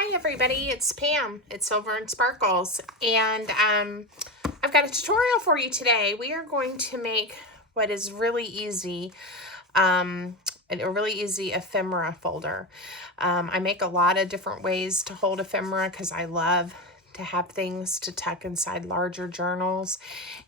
Hi everybody, it's Pam. It's Silver and Sparkles, and I've got a tutorial for you today. We are going to make what is really easy, a really easy ephemera folder. I make a lot of different ways to hold ephemera because I love to have things to tuck inside larger journals,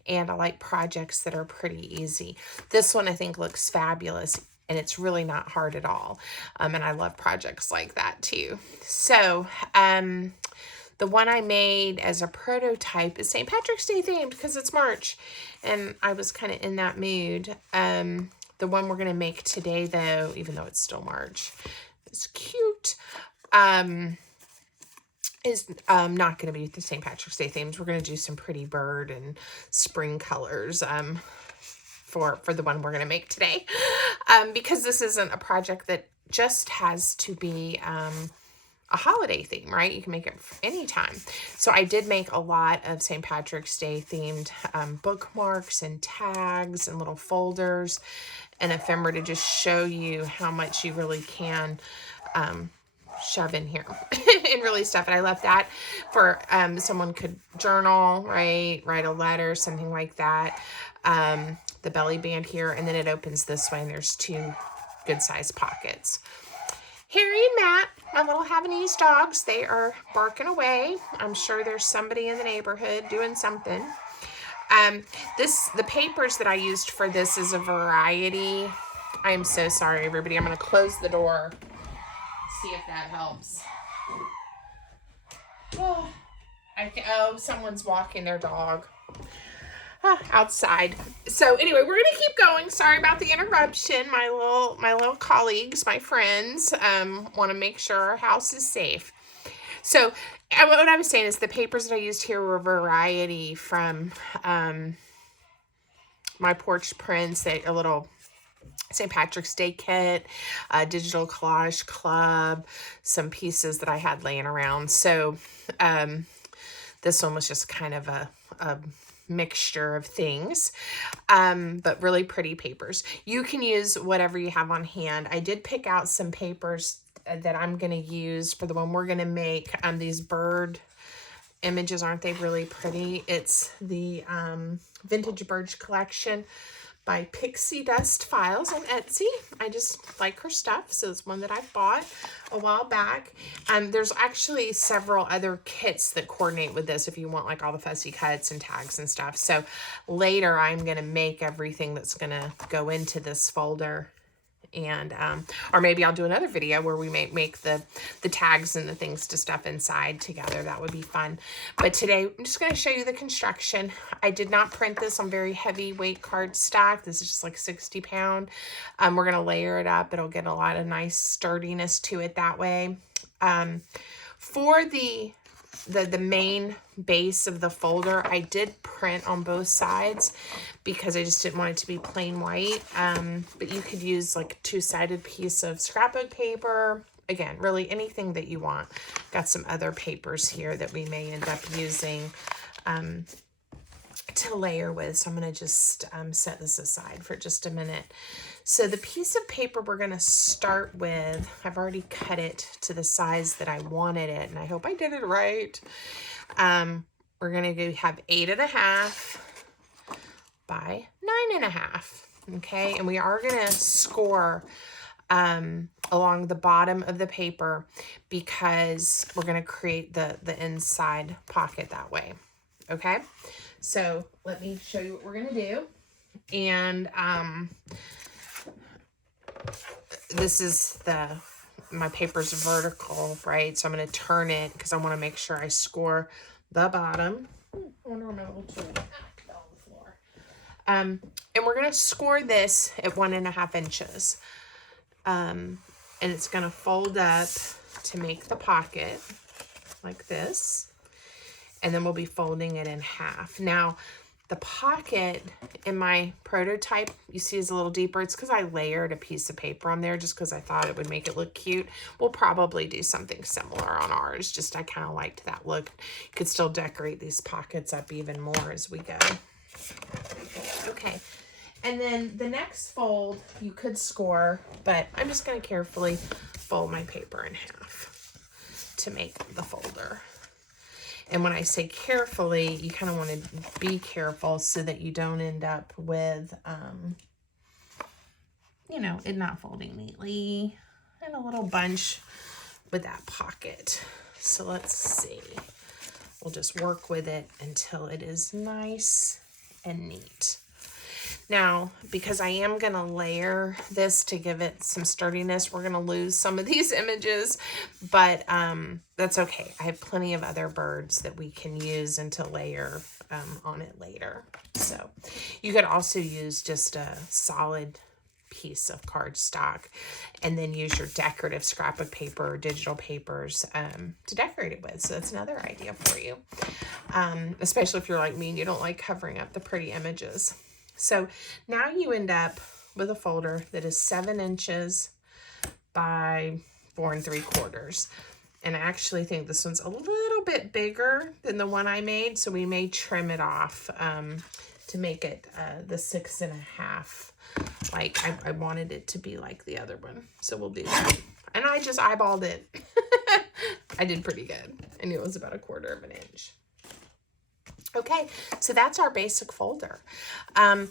and I like projects that are pretty easy. This one I think looks fabulous, and it's really not hard at all. And I love projects like that too. So the one I made as a prototype is St. Patrick's Day themed because it's March, and I was kind of in that mood. The one we're going to make today, though, even though it's still March, it's cute, is not going to be the St. Patrick's Day themes. We're going to do some pretty bird and spring colors for the one we're going to make today, because this isn't a project that just has to be a holiday theme, right? You can make it anytime. So I did make a lot of St. Patrick's Day themed bookmarks and tags and little folders and ephemera to just show you how much you really can shove in here and really stuff. And I left that for someone could journal, right? Write a letter, something like that. The belly band here, and then it opens this way, and there's two good sized pockets. Harry and Matt, my little Havanese dogs, they are barking away. I'm sure there's somebody in the neighborhood doing something. The papers that I used for this is a variety. I am so sorry, everybody. I'm going to close the door. See if that helps. Oh, someone's walking their dog outside. So anyway, we're gonna keep going. Sorry about the interruption. My little colleagues, my friends, want to make sure our house is safe. So what I was saying is the papers that I used here were a variety from my porch prints, a little St. Patrick's Day kit, digital collage club, some pieces that I had laying around. So this one was just kind of a mixture of things, but really pretty papers. You can use whatever you have on hand. I did pick out some papers that I'm going to use for the one we're going to make. These bird images, aren't they really pretty? It's the Vintage Birds collection by Pixie Dust Files on Etsy. I just like her stuff, so it's one that I bought a while back. There's actually several other kits that coordinate with this if you want like all the fussy cuts and tags and stuff. So later I'm going to make everything that's going to go into this folder, and or maybe I'll do another video where we make the tags and the things to stuff inside together. That would be fun. But today I'm just going to show you the construction. I did not print this on very heavyweight cardstock. This is just like 60 pound. We're going to layer it up. It'll get a lot of nice sturdiness to it that way. For the main base of the folder, I did print on both sides because I just didn't want it to be plain white. But you could use like a two-sided piece of scrapbook paper. Again, really anything that you want. Got some other papers here that we may end up using to layer with. So I'm going to just set this aside for just a minute. So the piece of paper we're going to start with, I've already cut it to the size that I wanted it, and I hope I did it right. We're going to have 8.5 by 9.5. Okay, and we are going to score along the bottom of the paper because we're going to create the inside pocket that way. Okay, so let me show you what we're going to do. And this is my paper's vertical, right? So I'm going to turn it because I want to make sure I score the bottom. I wonder where my little tool fell on the floor. And we're going to score this at 1.5 inches. And it's going to fold up to make the pocket like this. And then we'll be folding it in half. Now, the pocket in my prototype, you see, is a little deeper. It's because I layered a piece of paper on there just because I thought it would make it look cute. We'll probably do something similar on ours. Just I kind of liked that look. You could still decorate these pockets up even more as we go. Okay. And then the next fold, you could score, but I'm just going to carefully fold my paper in half to make the folder. And when I say carefully, you kind of want to be careful so that you don't end up with, you know, it not folding neatly and a little bunch with that pocket. So let's see. We'll just work with it until it is nice and neat. Now, because I am going to layer this to give it some sturdiness, we're going to lose some of these images, but that's okay. I have plenty of other birds that we can use and to layer on it later. So you could also use just a solid piece of cardstock and then use your decorative scrapbook paper or digital papers to decorate it with. So that's another idea for you, especially if you're like me and you don't like covering up the pretty images. So now you end up with a folder that is 7 inches by 4 3/4. And I actually think this one's a little bit bigger than the one I made, so we may trim it off to make it the 6 1/2. Like I wanted it to be like the other one, so we'll do that. And I just eyeballed it. I did pretty good. I knew it was about 1/4 inch. Okay, so that's our basic folder. I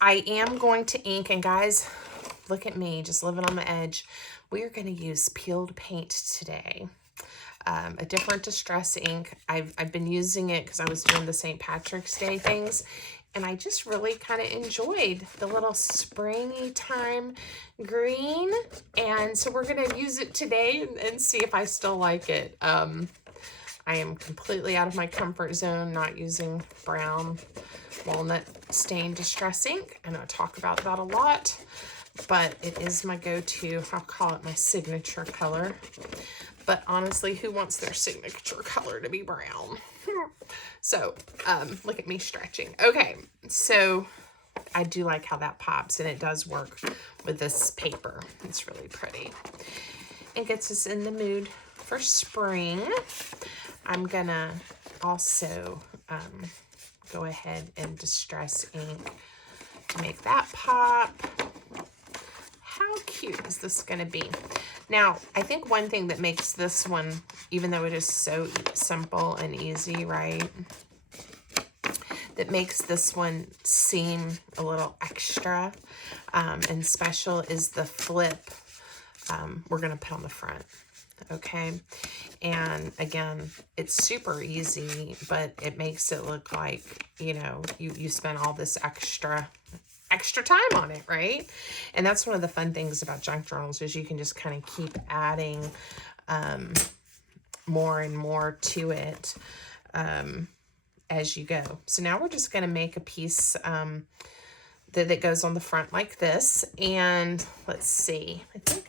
am going to ink, and guys, look at me, just living on the edge. We are going to use peeled paint today. A different distress ink. I've been using it because I was doing the St. Patrick's Day things, and I just really kind of enjoyed the little springy time green, and so we're going to use it today and see if I still like it. I am completely out of my comfort zone, not using brown walnut stain distress ink. I know I talk about that a lot, but it is my go-to. I'll call it my signature color. But honestly, who wants their signature color to be brown? So, look at me stretching. Okay, so I do like how that pops, and it does work with this paper. It's really pretty. It gets us in the mood for spring. I'm gonna also go ahead and distress ink to make that pop. How cute is this gonna be? Now, I think one thing that makes this one, even though it is so simple and easy, right, that makes this one seem a little extra and special is the flip we're gonna put on the front. Okay, and again, it's super easy, but it makes it look like, you know, you spent all this extra time on it, right? And that's one of the fun things about junk journals is you can just kind of keep adding more and more to it as you go. So now we're just going to make a piece that goes on the front like this, and let's see, I think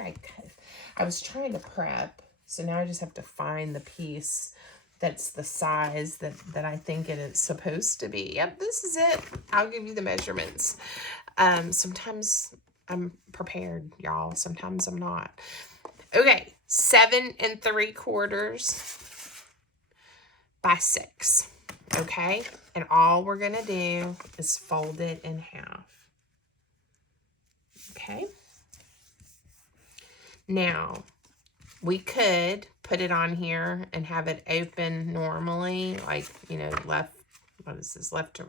I was trying to prep, so now I just have to find the piece that's the size that I think it is supposed to be. Yep, this is it. I'll give you the measurements. Sometimes I'm prepared, y'all. Sometimes I'm not. Okay, 7 3/4 by 6. Okay, and all we're gonna do is fold it in half. Okay. Now, we could put it on here and have it open normally, like, you know, left, what is this, left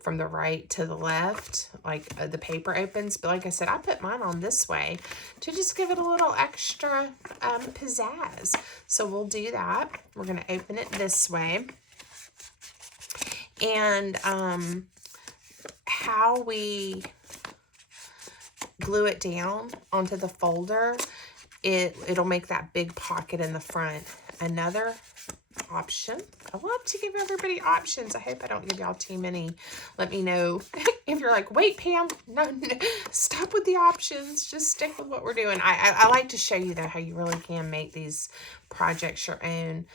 from the right to the left, like the paper opens. But like I said, I put mine on this way to just give it a little extra pizzazz. So we'll do that. We're going to open it this way. And how we glue it down onto the folder, it'll make that big pocket in the front. Another option. I love to give everybody options. I hope I don't give y'all too many. Let me know if you're like, wait, Pam, no, stop with the options. Just stick with what we're doing. I like to show you, though, how you really can make these projects your own.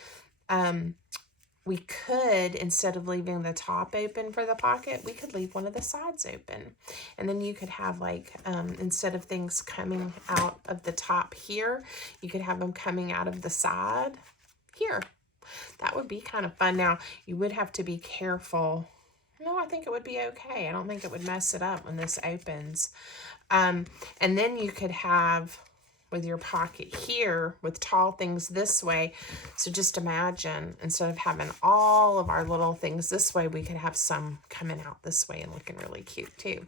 We could, instead of leaving the top open for the pocket, we could leave one of the sides open. And then you could have, like, instead of things coming out of the top here, you could have them coming out of the side here. That would be kind of fun. Now, you would have to be careful. No, I think it would be okay. I don't think it would mess it up when this opens. And then you could have, with your pocket here with tall things this way. So just imagine, instead of having all of our little things this way, we could have some coming out this way and looking really cute too.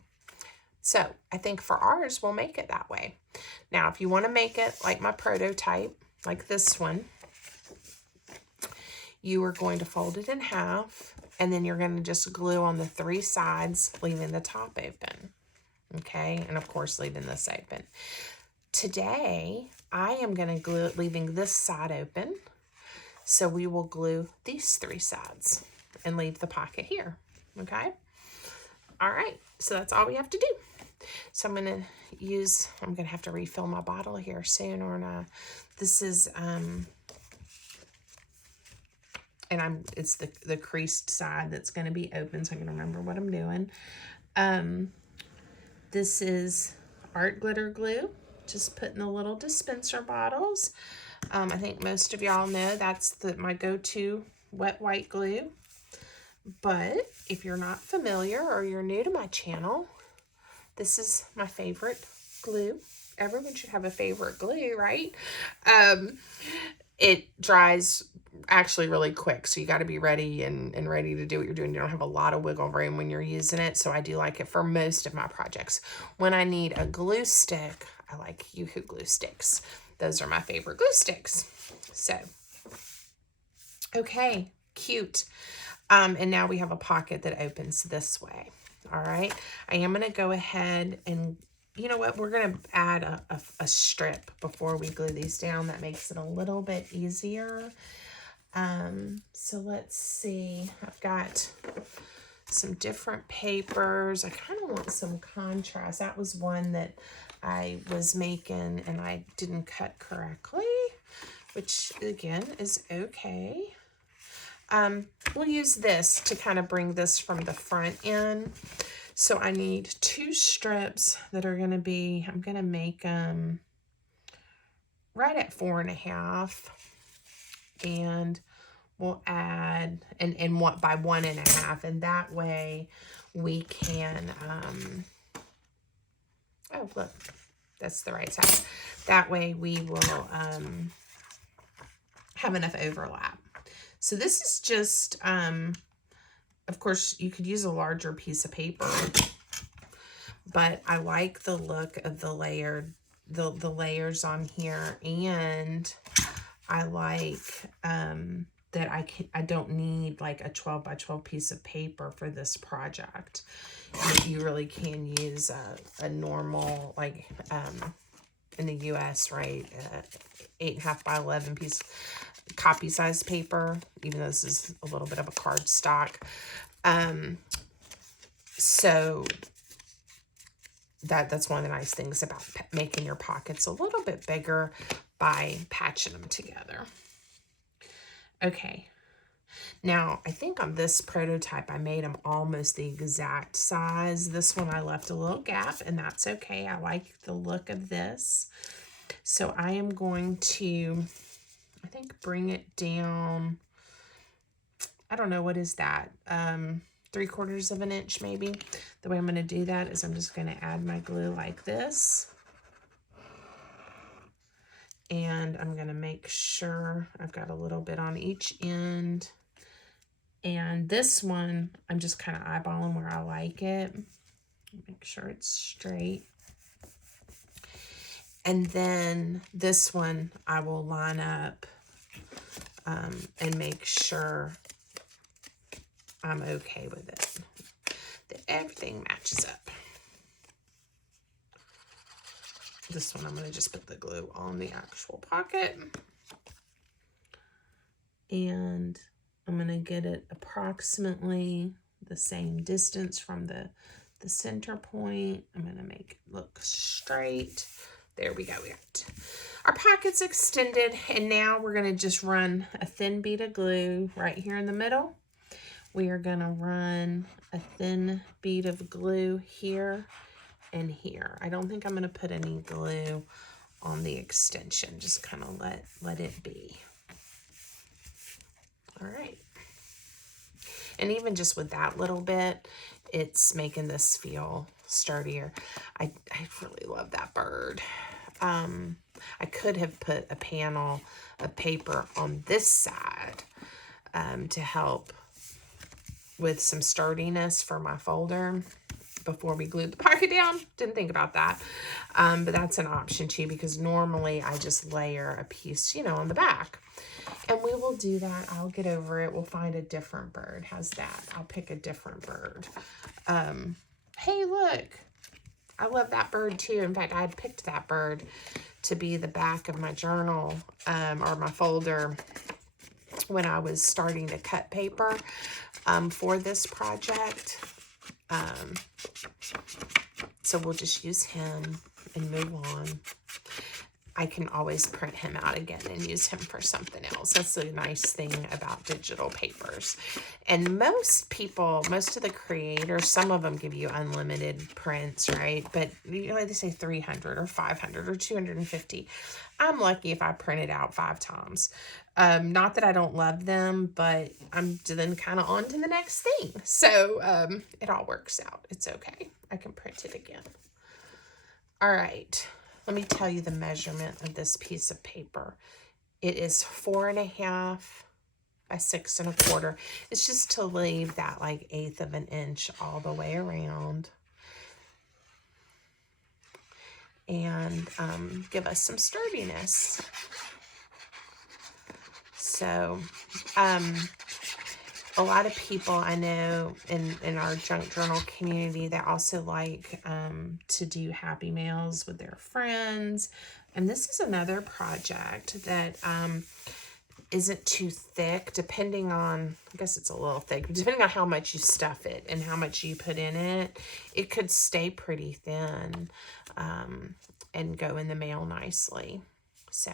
So I think for ours, we'll make it that way. Now, if you want to make it like my prototype, like this one, you are going to fold it in half, and then you're going to just glue on the 3 sides, leaving the top open. Okay, and of course, leaving this open. Today, I am going to glue it, leaving this side open. So we will glue these 3 sides and leave the pocket here. Okay. All right. So that's all we have to do. So I'm going to have to refill my bottle here soon, or not. This is, it's the creased side that's going to be open, so I can remember what I'm doing. This is art glitter glue. Just put in the little dispenser bottles. I think most of y'all know that's my go-to wet white glue. But if you're not familiar or you're new to my channel, this is my favorite glue. Everyone should have a favorite glue, right? It dries actually really quick, so you got to be ready and ready to do what you're doing. You don't have a lot of wiggle room when you're using it, so I do like it for most of my projects. When I need a glue stick, I like Yoo-Hoo glue sticks. Those are my favorite glue sticks. So, okay, cute. And now we have a pocket that opens this way. All right, I am going to go ahead and, you know what, we're going to add a strip before we glue these down. That makes it a little bit easier. So let's see, I've got some different papers. I kind of want some contrast. That was one that I was making and I didn't cut correctly, which again is okay. We'll use this to kind of bring this from the front in. So I need 2 strips that are going to be, I'm going to make them right at 4.5. And we'll add, and what by 1.5. And that way we can, oh, look, that's the right size. That way we will have enough overlap. So this is just, of course, you could use a larger piece of paper, but I like the look of the layered, the layers on here, and I like that I don't need like a 12 by 12 piece of paper for this project. You really can use a normal, like in the US, right, 8.5 by 11 piece copy size paper, even though this is a little bit of a cardstock. So that's one of the nice things about making your pockets a little bit bigger by patching them together. Okay, now I think on this prototype I made them almost the exact size. This one I left a little gap, and that's okay. I like the look of this. So I am going to, I think, bring it down, I don't know, what is that, 3/4 of an inch maybe. The way I'm going to do that is I'm just going to add my glue like this. And I'm going to make sure I've got a little bit on each end. And this one, I'm just kind of eyeballing where I like it. Make sure it's straight. And then this one, I will line up and make sure I'm okay with it, that everything matches up. This one, I'm going to just put the glue on the actual pocket. And I'm going to get it approximately the same distance from the center point. I'm going to make it look straight. There we go. We got our pockets extended. And now we're going to just run a thin bead of glue right here in the middle. We are going to run a thin bead of glue here and here. I don't think I'm going to put any glue on the extension. Just kind of let it be. All right. And even just with that little bit, it's making this feel sturdier. I really love that bird. I could have put a panel of paper on this side to help with some sturdiness for my folder before we glued the pocket down. Didn't think about that. But that's an option too, because normally I just layer a piece, you know, on the back. And we will do that. I'll get over it. We'll find a different bird. How's that? I'll pick a different bird. Hey, look. I love that bird too. In fact, I had picked that bird to be the back of my journal or my folder when I was starting to cut paper for this project. So we'll just use him and move on. I can always print him out again and use him for something else. That's the nice thing about digital papers. And most people, most of the creators, some of them give you unlimited prints, right? But you know, they say 300 or 500 or 250. I'm lucky if I print it out 5 times. Not that I don't love them, but I'm then kind of on to the next thing. So it all works out. It's okay. I can print it again. All right. Let me tell you the measurement of this piece of paper. It is 4.5 by 6 1/4. It's just to leave that like 1/8 of an inch all the way around. And give us some sturdiness. So, a lot of people I know in our junk journal community that also like to do happy mails with their friends. And this is another project that isn't too thick, depending on, I guess it's a little thick, but depending on how much you stuff it and how much you put in it, it could stay pretty thin and go in the mail nicely. So,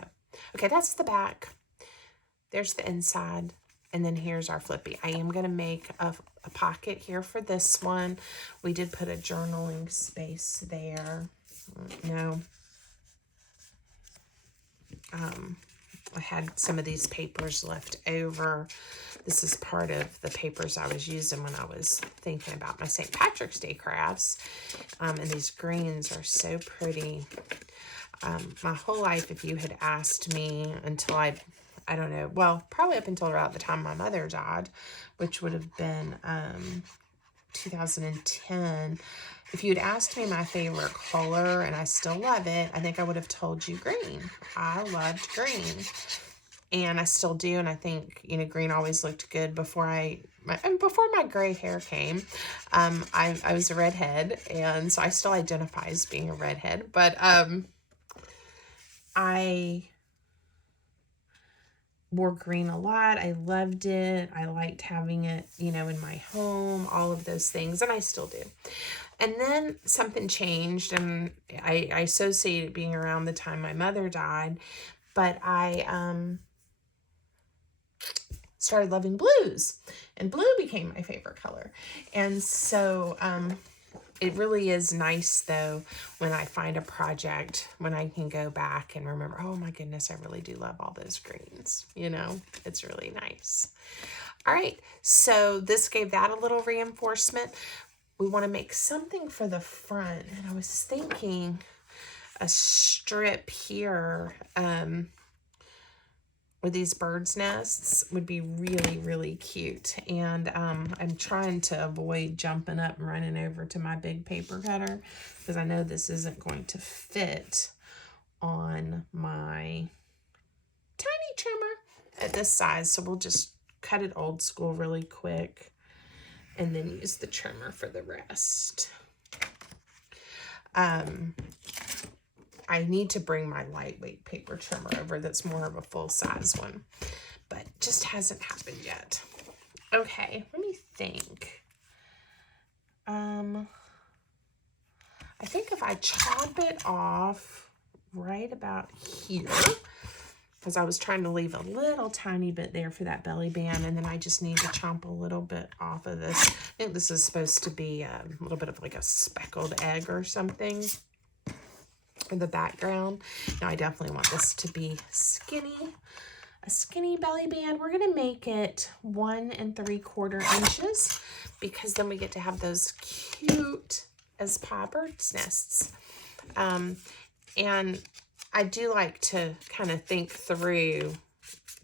okay, that's the back. There's the inside. And then here's our flippy. I am going to make a pocket here for this one. We did put a journaling space there. No. I had some of these papers left over. This is part of the papers I was using when I was thinking about my St. Patrick's Day crafts. And these greens are so pretty. My whole life, if you had asked me until I don't know, well, probably up until about the time my mother died, which would have been 2010. If you'd asked me my favorite color, and I still love it, I think I would have told you green. I loved green, and I still do, and I think, you know, green always looked good before my gray hair came. I was a redhead, and so I still identify as being a redhead, but I wore green a lot. I loved it. I liked having it, you know, in my home, all of those things, and I still do. And then something changed, and I associate it being around the time my mother died, but I started loving blues, and blue became my favorite color. And so it really is nice, though, when I find a project, when I can go back and remember, oh my goodness, I really do love all those greens. You know, it's really nice. All right, so this gave that a little reinforcement. We want to make something for the front, and I was thinking a strip here where these birds' nests would be really, really cute. And I'm trying to avoid jumping up and running over to my big paper cutter, because I know this isn't going to fit on my tiny trimmer at this size. So we'll just cut it old school really quick and then use the trimmer for the rest. I need to bring my lightweight paper trimmer over that's more of a full-size one, but just hasn't happened yet. Okay, let me think. I think if I chop it off right about here, because I was trying to leave a little tiny bit there for that belly band, and then I just need to chomp a little bit off of this. I think this is supposed to be a little bit of like a speckled egg or something in the background. Now I definitely want this to be skinny, a skinny belly band. We're going to make it 1 3/4 inches, because then we get to have those cute as pie bird's nests. And I do like to kind of think through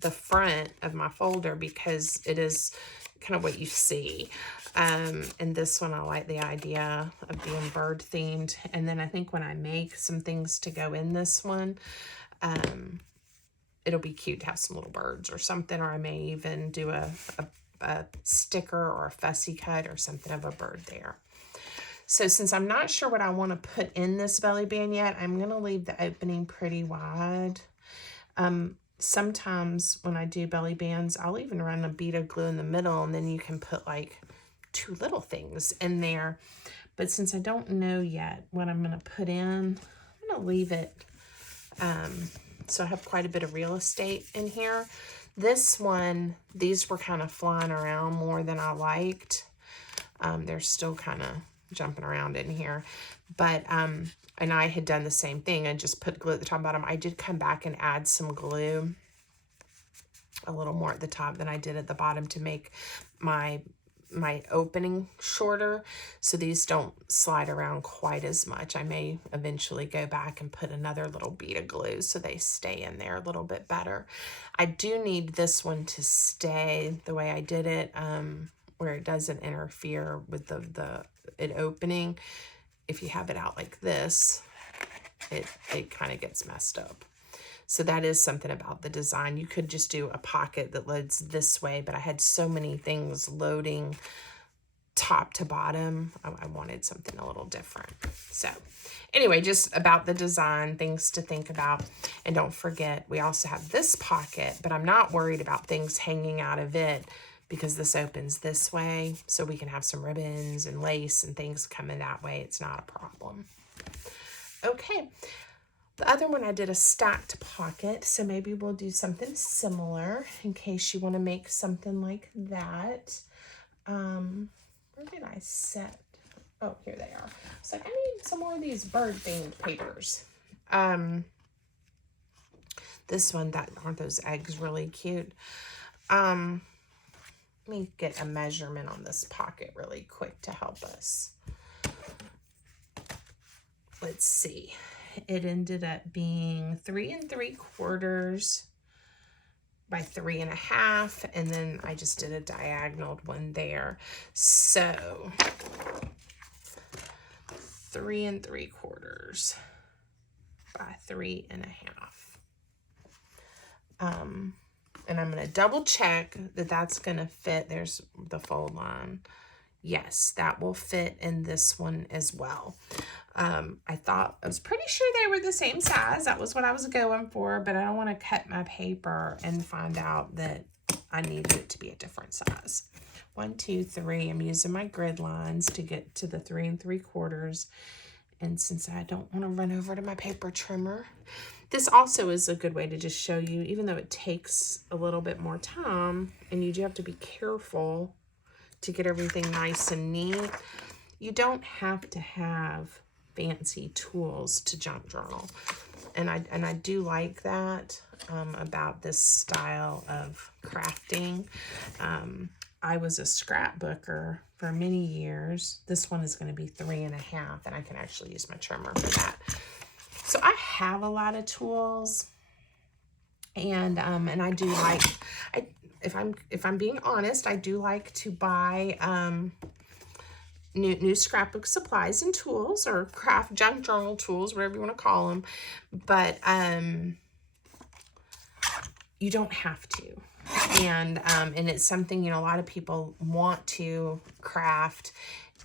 the front of my folder because it is kind of what you see. And this one, I like the idea of being bird themed. And then I think when I make some things to go in this one, it'll be cute to have some little birds or something, or I may even do a sticker or a fussy cut or something of a bird there. So since I'm not sure what I want to put in this belly band yet, I'm going to leave the opening pretty wide. Sometimes when I do belly bands, I'll even run a bead of glue in the middle, and then you can put like 2 little things in there. But since I don't know yet what I'm going to put in, I'm going to leave it so I have quite a bit of real estate in here. This one, these were kind of flying around more than I liked. They're still kind of jumping around in here. But, and I had done the same thing and just put glue at the top and bottom. I did come back and add some glue, a little more at the top than I did at the bottom to make my opening shorter, so these don't slide around quite as much. I may eventually go back and put another little bead of glue so they stay in there a little bit better. I do need this one to stay the way I did it, where it doesn't interfere with it opening. If you have it out like this, it kind of gets messed up. So that is something about the design. You could just do a pocket that loads this way, but I had so many things loading top to bottom. I wanted something a little different. So anyway, just about the design, things to think about. And don't forget, we also have this pocket, but I'm not worried about things hanging out of it because this opens this way. So we can have some ribbons and lace and things coming that way. It's not a problem. Okay. The other one I did a stacked pocket, so maybe we'll do something similar in case you want to make something like that. Where did I set? Oh, here they are. It's like, I need some more of these bird themed papers. This one, aren't those eggs really cute? Let me get a measurement on this pocket really quick to help us. Let's see. It ended up being 3 3/4 by 3 1/2, and then I just did a diagonal one there. So 3 3/4 by 3 1/2. And I'm going to double check that that's going to fit. There's the fold line. Yes, that will fit in this one as well. I was pretty sure they were the same size. That was what I was going for, but I don't want to cut my paper and find out that I needed it to be a different size. 1, 2, 3. I'm using my grid lines to get to the 3 3/4. And since I don't want to run over to my paper trimmer, this also is a good way to just show you, even though it takes a little bit more time and you do have to be careful to get everything nice and neat, you don't have to have fancy tools to junk journal. And I do like that about this style of crafting. I was a scrapbooker for many years. This one is going to be 3 1/2, and I can actually use my trimmer for that. So I have a lot of tools, and I do like, if I'm being honest, I do like to buy new scrapbook supplies and tools, or craft junk journal tools, whatever you want to call them. But you don't have to. And it's something, you know, a lot of people want to craft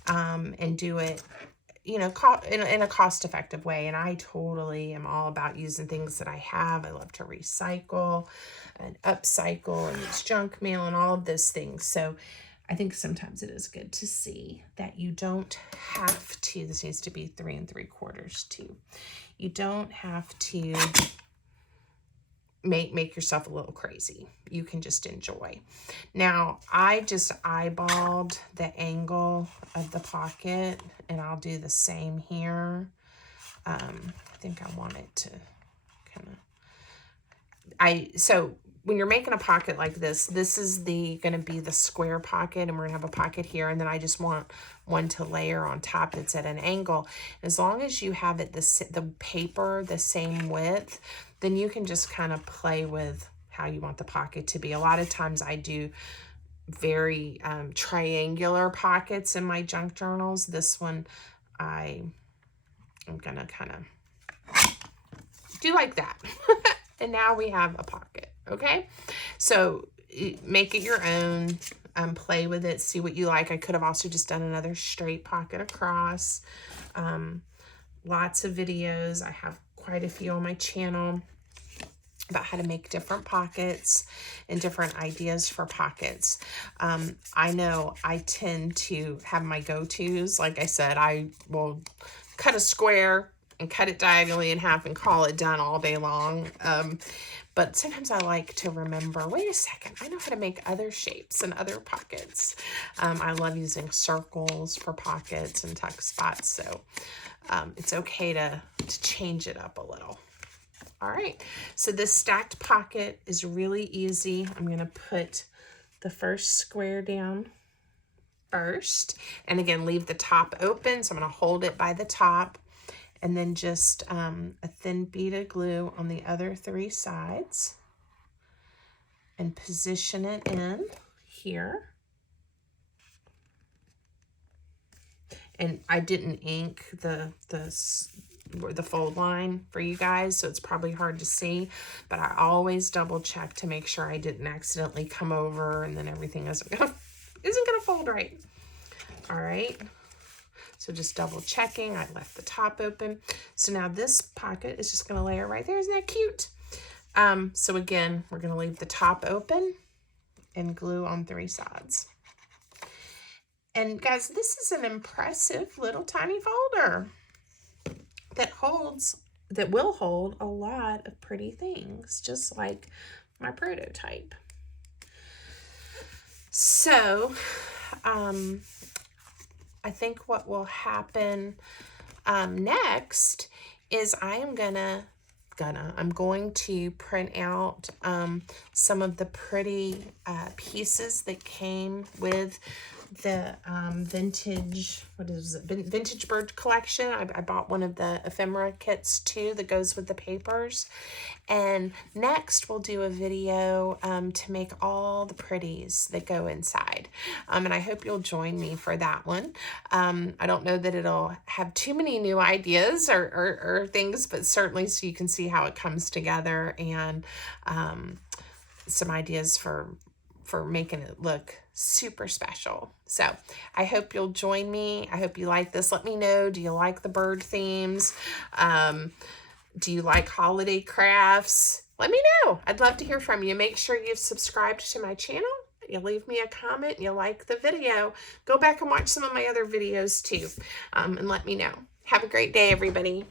and do it, you know, in a cost-effective way. And I totally am all about using things that I have. I love to recycle and upcycle and use junk mail and all of those things. So I think sometimes it is good to see that you don't have to, this needs to be 3 3/4 too. You don't have to make yourself a little crazy. You can just enjoy. Now, I just eyeballed the angle of the pocket, and I'll do the same here. I think I want it to kind of, so when you're making a pocket like this, this is going to be the square pocket, and we're going to have a pocket here, and then I just want one to layer on top that's at an angle. As long as you have it the paper the same width, then you can just kind of play with how you want the pocket to be. A lot of times I do very triangular pockets in my junk journals. This one I'm gonna kind of do like that. And now we have a pocket. Okay, so make it your own, play with it, see what you like. I could have also just done another straight pocket across. Lots of videos. I have quite a few on my channel about how to make different pockets and different ideas for pockets. I know I tend to have my go-tos. Like I said, I will cut a square and cut it diagonally in half and call it done all day long. But sometimes I like to remember, wait a second, I know how to make other shapes and other pockets. I love using circles for pockets and tuck spots, so it's okay to change it up a little. All right, so this stacked pocket is really easy. I'm gonna put the first square down first, and again, leave the top open. So I'm gonna hold it by the top, and then just a thin bead of glue on the other 3 sides, and position it in here. And I didn't ink the fold line for you guys, so it's probably hard to see, but I always double check to make sure I didn't accidentally come over and then everything isn't gonna fold right. All right, so just double checking. I left the top open. So now this pocket is just gonna layer right there. Isn't that cute? So again, we're gonna leave the top open and glue on 3 sides. And guys, this is an impressive little tiny folder that will hold a lot of pretty things, just like my prototype. So I think what will happen next is I'm going to print out some of the pretty pieces that came with the vintage bird collection. I bought one of the ephemera kits too that goes with the papers. And next we'll do a video to make all the pretties that go inside. And I hope you'll join me for that one. I don't know that it'll have too many new ideas or things, but certainly so you can see how it comes together, and some ideas for making it look super special. So I hope you'll join me. I hope you like this. Let me know, do you like the bird themes? Do you like holiday crafts? Let me know. I'd love to hear from you. Make sure you've subscribed to my channel. You leave me a comment, you like the video. Go back and watch some of my other videos too, and let me know. Have a great day, everybody.